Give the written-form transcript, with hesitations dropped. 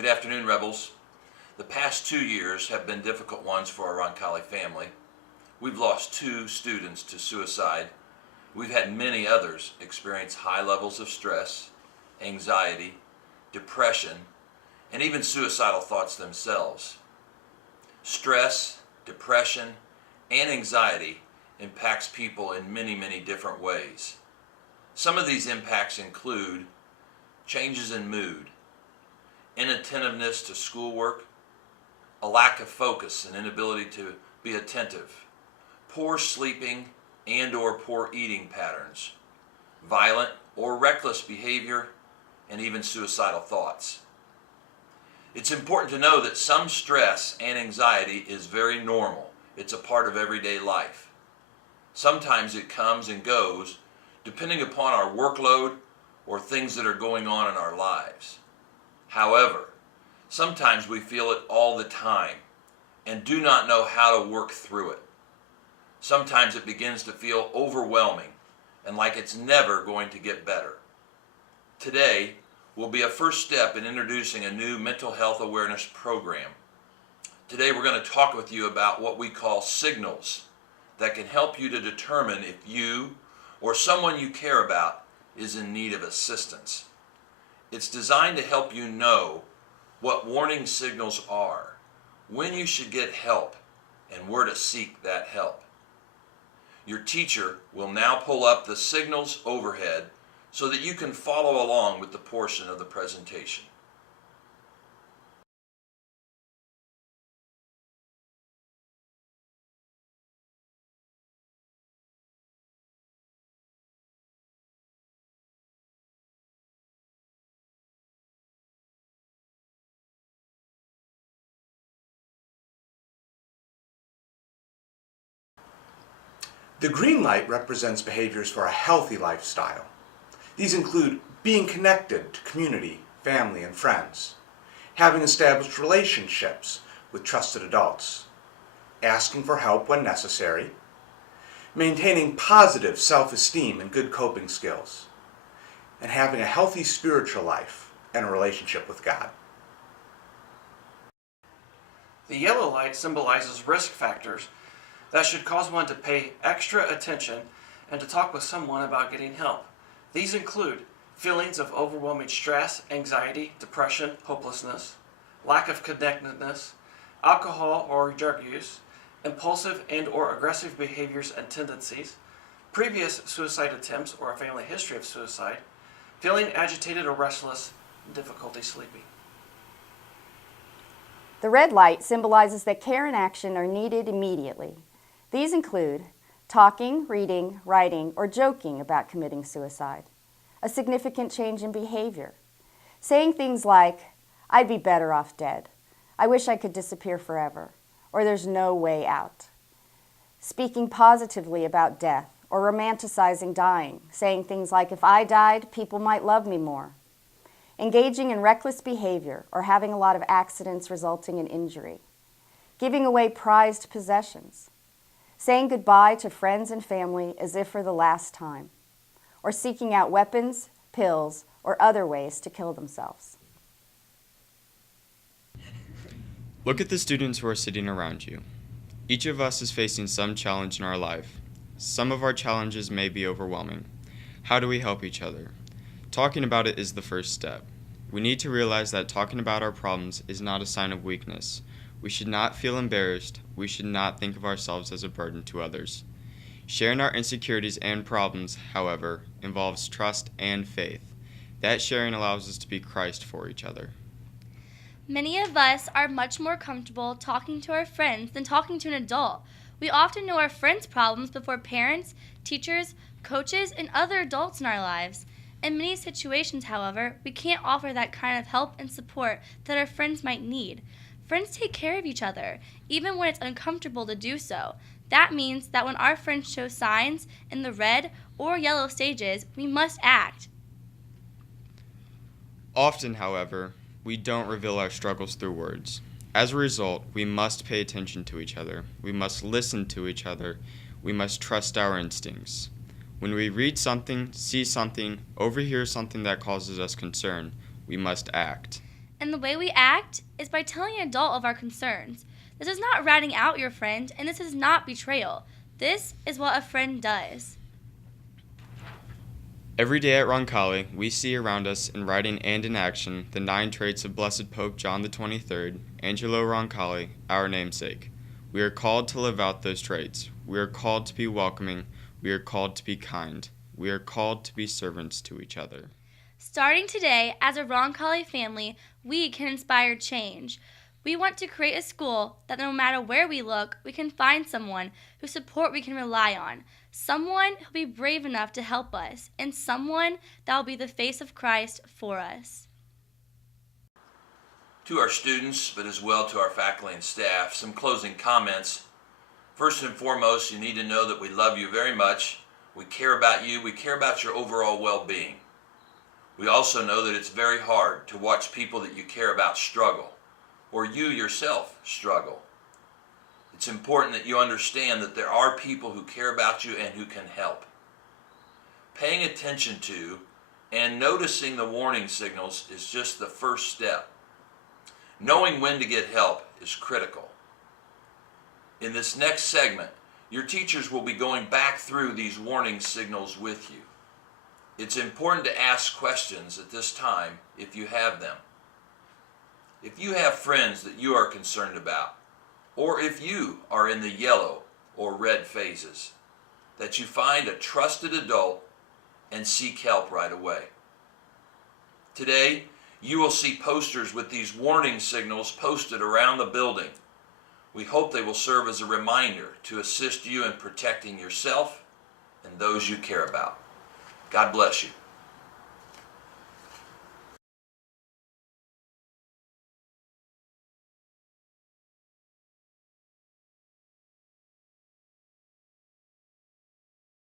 Good afternoon, Rebels. The past 2 years have been difficult ones for our Roncalli family. We've lost 2 students to suicide. We've had many others experience high levels of stress, anxiety, depression, and even suicidal thoughts themselves. Stress, depression, and anxiety impacts people in many different ways. Some of these impacts include changes in mood, inattentiveness to schoolwork, a lack of focus and inability to be attentive, poor sleeping and/or poor eating patterns, violent or reckless behavior, and even suicidal thoughts. It's important to know that some stress and anxiety is very normal. It's a part of everyday life. Sometimes it comes and goes depending upon our workload or things that are going on in our lives. However, sometimes we feel it all the time and do not know how to work through it. Sometimes it begins to feel overwhelming and like it's never going to get better. Today will be a first step in introducing a new mental health awareness program. Today we're going to talk with you about what we call signals that can help you to determine if you or someone you care about is in need of assistance. It's designed to help you know what warning signals are, when you should get help, and where to seek that help. Your teacher will now pull up the signals overhead so that you can follow along with the portion of the presentation. The green light represents behaviors for a healthy lifestyle. These include being connected to community, family, and friends, having established relationships with trusted adults, asking for help when necessary, maintaining positive self-esteem and good coping skills, and having a healthy spiritual life and a relationship with God. The yellow light symbolizes risk factors that should cause one to pay extra attention and to talk with someone about getting help. These include feelings of overwhelming stress, anxiety, depression, hopelessness, lack of connectedness, alcohol or drug use, impulsive and/or aggressive behaviors and tendencies, previous suicide attempts or a family history of suicide, feeling agitated or restless, and difficulty sleeping. The red light symbolizes that care and action are needed immediately. These include talking, reading, writing, or joking about committing suicide, a significant change in behavior, saying things like, "I'd be better off dead," "I wish I could disappear forever," or "there's no way out," speaking positively about death or romanticizing dying, saying things like, "If I died, people might love me more," engaging in reckless behavior or having a lot of accidents resulting in injury, giving away prized possessions, saying goodbye to friends and family as if for the last time, or seeking out weapons, pills, or other ways to kill themselves. Look at the students who are sitting around you. Each of us is facing some challenge in our life. Some of our challenges may be overwhelming. How do we help each other? Talking about it is the first step. We need to realize that talking about our problems is not a sign of weakness. We should not feel embarrassed. We should not think of ourselves as a burden to others. Sharing our insecurities and problems, however, involves trust and faith. That sharing allows us to be Christ for each other. Many of us are much more comfortable talking to our friends than talking to an adult. We often know our friends' problems before parents, teachers, coaches, and other adults in our lives. In many situations, however, we can't offer that kind of help and support that our friends might need. Friends take care of each other, even when it's uncomfortable to do so. That means that when our friends show signs in the red or yellow stages, we must act. Often, however, we don't reveal our struggles through words. As a result, we must pay attention to each other. We must listen to each other. We must trust our instincts. When we read something, see something, overhear something that causes us concern, we must act. And the way we act is by telling an adult of our concerns. This is not ratting out your friend, and this is not betrayal. This is what a friend does. Every day at Roncalli, we see around us in writing and in action the 9 traits of Blessed Pope John XXIII, Angelo Roncalli, our namesake. We are called to live out those traits. We are called to be welcoming. We are called to be kind. We are called to be servants to each other. Starting today, as a Roncalli family, we can inspire change. We want to create a school that no matter where we look, we can find someone whose support we can rely on, someone who'll be brave enough to help us, and someone that will be the face of Christ for us. To our students, but as well to our faculty and staff, some closing comments. First and foremost, you need to know that we love you very much. We care about you. We care about your overall well-being. We also know that it's very hard to watch people that you care about struggle, or you yourself struggle. It's important that you understand that there are people who care about you and who can help. Paying attention to and noticing the warning signals is just the first step. Knowing when to get help is critical. In this next segment, your teachers will be going back through these warning signals with you. It's important to ask questions at this time if you have them. If you have friends that you are concerned about, or if you are in the yellow or red phases, that you find a trusted adult and seek help right away. Today, you will see posters with these warning signals posted around the building. We hope they will serve as a reminder to assist you in protecting yourself and those you care about. God bless you.